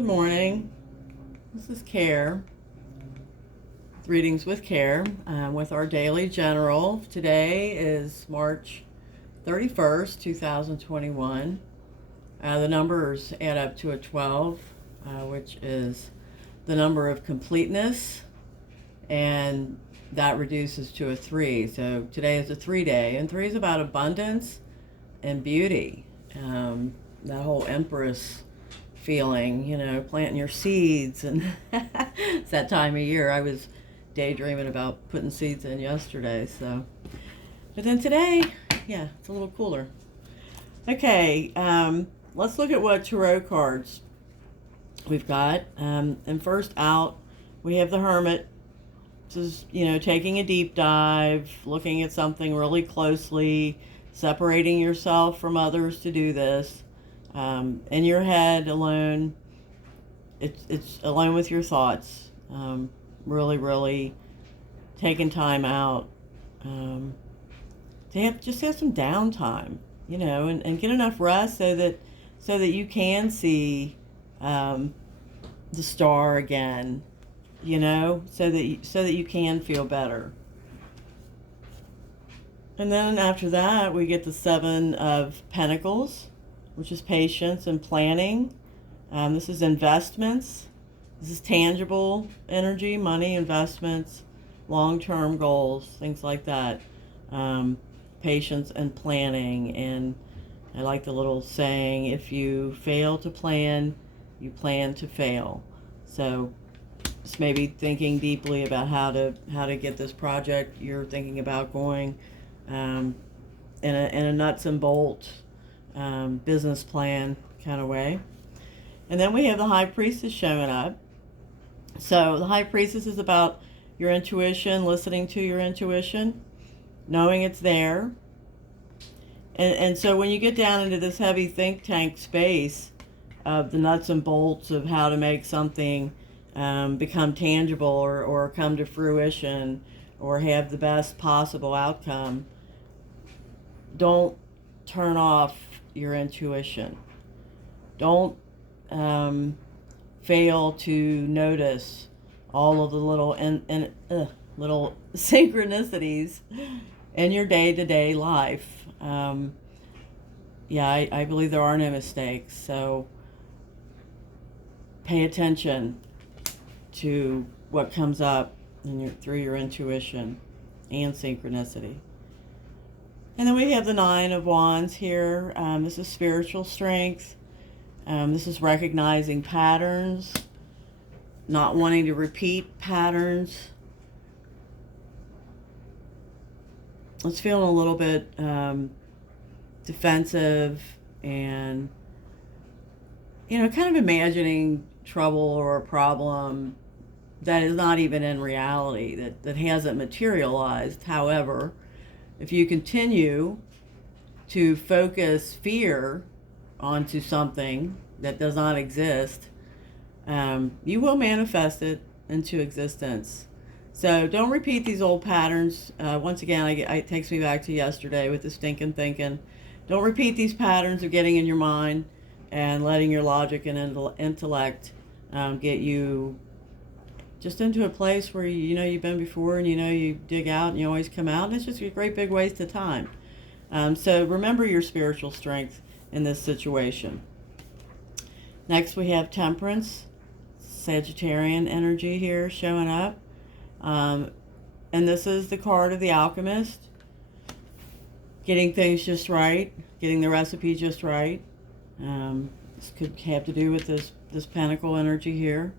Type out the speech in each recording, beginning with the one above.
Good morning. This is Care. Readings with Care with our daily general. Today is March 31st, 2021. The numbers add up to a 12, which is the number of completeness, and that reduces to a 3. So today is a 3-day, and 3 is about abundance and beauty. That whole Empress feeling, planting your seeds, and it's that time of year. I was daydreaming about putting seeds in yesterday, so. But then today, yeah, it's a little cooler. Okay, let's look at what tarot cards we've got. And first out, we have the Hermit. This is, taking a deep dive, looking at something really closely, separating yourself from others to do this. In your head, alone. It's alone with your thoughts. Really taking time out to have some downtime, and get enough rest so that you can see the star again, so that you can feel better. And then after that, we get the 7 of Pentacles, which is patience and planning. This is investments. This is tangible energy, money, investments, long-term goals, things like that. Patience and planning. And I like the little saying, if you fail to plan, you plan to fail. So it's maybe thinking deeply about how to get this project you're thinking about going in a nuts and bolts business plan kind of way. And then we have the High Priestess showing up. So the High Priestess is about your intuition, listening to your intuition, knowing it's there. And so when you get down into this heavy think tank space of the nuts and bolts of how to make something become tangible or come to fruition or have the best possible outcome, don't turn off your intuition. Don't fail to notice all of the little synchronicities in your day-to-day life. I believe there are no mistakes. So pay attention to what comes up through your intuition and synchronicity. And then we have the 9 of Wands here. This is spiritual strength. This is recognizing patterns, not wanting to repeat patterns. It's feeling a little bit defensive and, kind of imagining trouble or a problem that is not even in reality, that hasn't materialized. However, if you continue to focus fear onto something that does not exist, you will manifest it into existence. So don't repeat these old patterns. Once again, it takes me back to yesterday with the stinking thinking. Don't repeat these patterns of getting in your mind and letting your logic and intellect get you just into a place where you've been before, and you dig out and you always come out, and it's just a great big waste of time. So remember your spiritual strength in this situation. Next we have Temperance, Sagittarian energy here showing up. And this is the card of the alchemist. Getting things just right, getting the recipe just right. This could have to do with this pentacle energy here.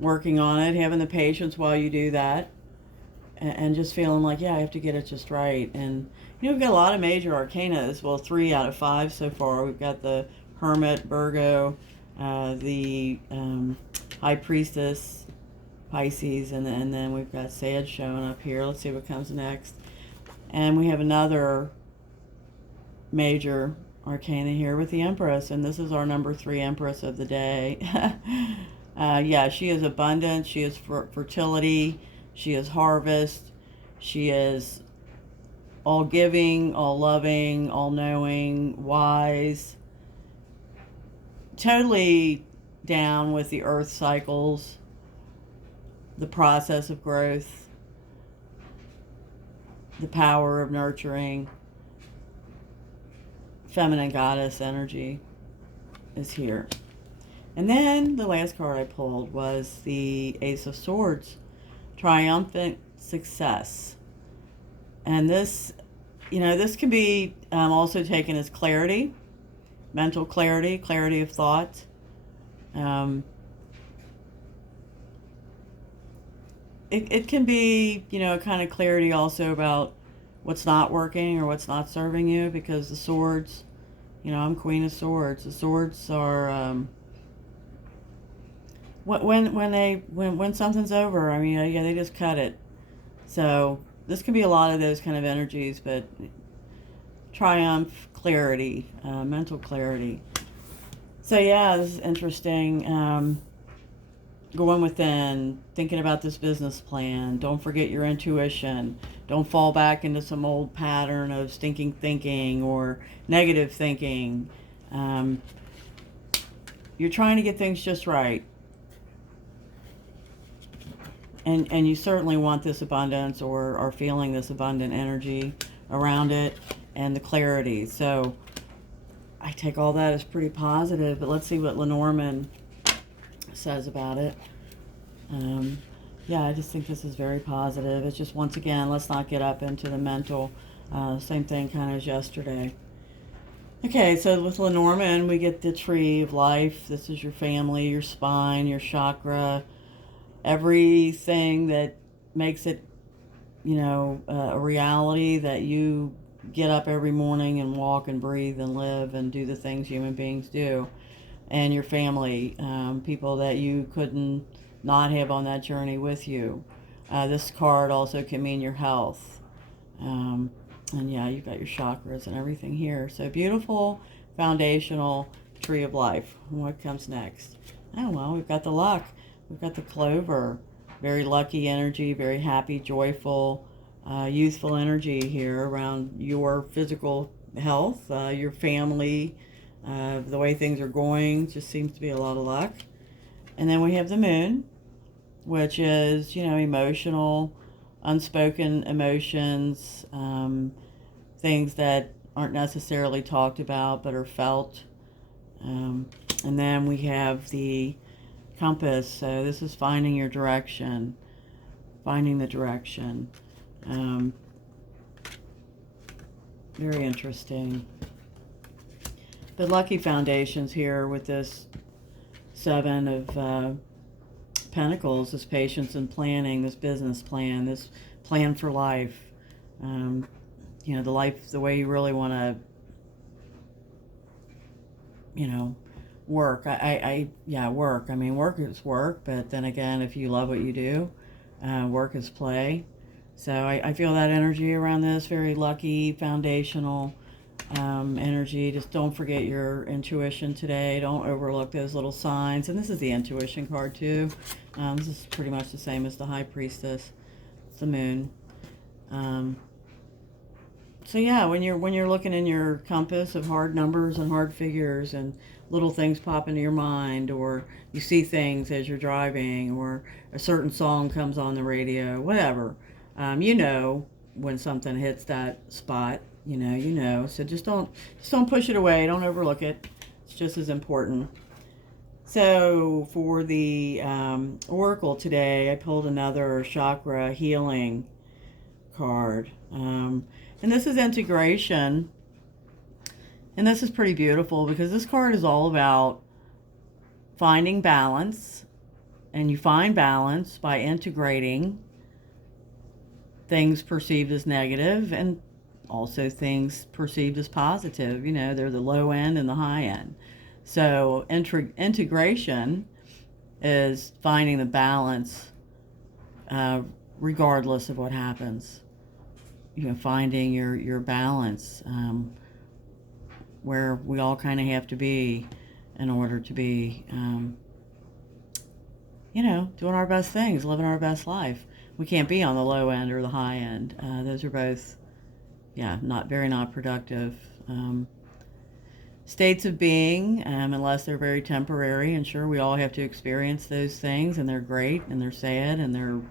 Working on it, having the patience while you do that, and just feeling like, I have to get it just right. And we've got a lot of major arcanas. Well, 3 out of 5 so far. We've got the Hermit, Virgo, the High Priestess, Pisces, and then we've got Sag showing up here. Let's see what comes next. And we have another major arcana here with the Empress, and this is our number 3 Empress of the day. She is abundance, she is fertility, she is harvest, she is all giving, all loving, all knowing, wise, totally down with the earth cycles, the process of growth, the power of nurturing. Feminine goddess energy is here. And then the last card I pulled was the Ace of Swords, triumphant success. And this, this can be also taken as clarity, mental clarity, clarity of thought. It can be, kind of clarity also about what's not working or what's not serving you, because the swords, I'm Queen of Swords. The swords are when something's over. I mean, yeah, they just cut it. So this can be a lot of those kind of energies, but triumph, clarity, mental clarity. So yeah, this is interesting. Going within, thinking about this business plan. Don't forget your intuition. Don't fall back into some old pattern of stinking thinking or negative thinking. You're trying to get things just right. And you certainly want this abundance, or are feeling this abundant energy around it and the clarity. So I take all that as pretty positive, but let's see what Lenormand says about it. Yeah, I just think this is very positive. It's just, once again, let's not get up into the mental. Same thing kind of as yesterday. Okay, so with Lenormand, we get the tree of life. This is your family, your spine, your chakra, everything that makes it, a reality, that you get up every morning and walk and breathe and live and do the things human beings do. And your family, people that you couldn't not have on that journey with you. This card also can mean your health. And yeah, you've got your chakras and everything here. So beautiful, foundational tree of life. What comes next? Oh, well, we've got the luck. We've got the clover. Very lucky energy, very happy, joyful, youthful energy here around your physical health, your family, the way things are going. Just seems to be a lot of luck. And then we have the moon, which is, emotional, unspoken emotions, things that aren't necessarily talked about but are felt. And then we have the compass. So this is finding your direction, finding the direction. Very interesting. But lucky foundations here with this Seven of Pentacles, this patience and planning, this business plan, this plan for life. The life, the way you really want to, work. Work. I mean, work is work, but then again, if you love what you do, work is play. So I feel that energy around this, very lucky, foundational energy. Just don't forget your intuition today. Don't overlook those little signs. And this is the intuition card too. This is pretty much the same as the High Priestess. It's the moon. So yeah, when you're looking in your compass of hard numbers and hard figures, and little things pop into your mind, or you see things as you're driving, or a certain song comes on the radio, whatever, when something hits that spot. So just don't push it away. Don't overlook it. It's just as important. So for the oracle today, I pulled another chakra healing card. And this is integration. And this is pretty beautiful, because this card is all about finding balance. And you find balance by integrating things perceived as negative and also things perceived as positive. They're the low end and the high end. So integration is finding the balance regardless of what happens. Finding your balance, where we all kind of have to be in order to be, doing our best things, living our best life. We can't be on the low end or the high end. Those are both, not productive. states of being, unless they're very temporary. And sure, we all have to experience those things, and they're great, and they're sad, and they're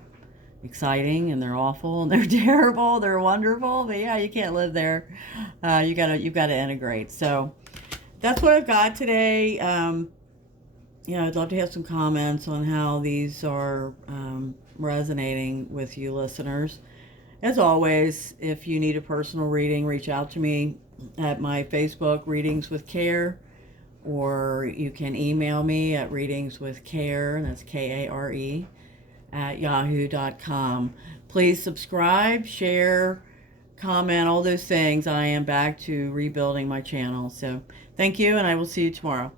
exciting, and they're awful, and they're terrible, they're wonderful. But yeah, you can't live there. You've got to integrate. So that's what I've got today. I'd love to have some comments on how these are resonating with you listeners. As always, if you need a personal reading, reach out to me at my Facebook, Readings with Care, or you can email me at readingswithcare, and that's Kare, at yahoo.com. Please subscribe, share, comment, all those things. I am back to rebuilding my channel. So thank you, and I will see you tomorrow.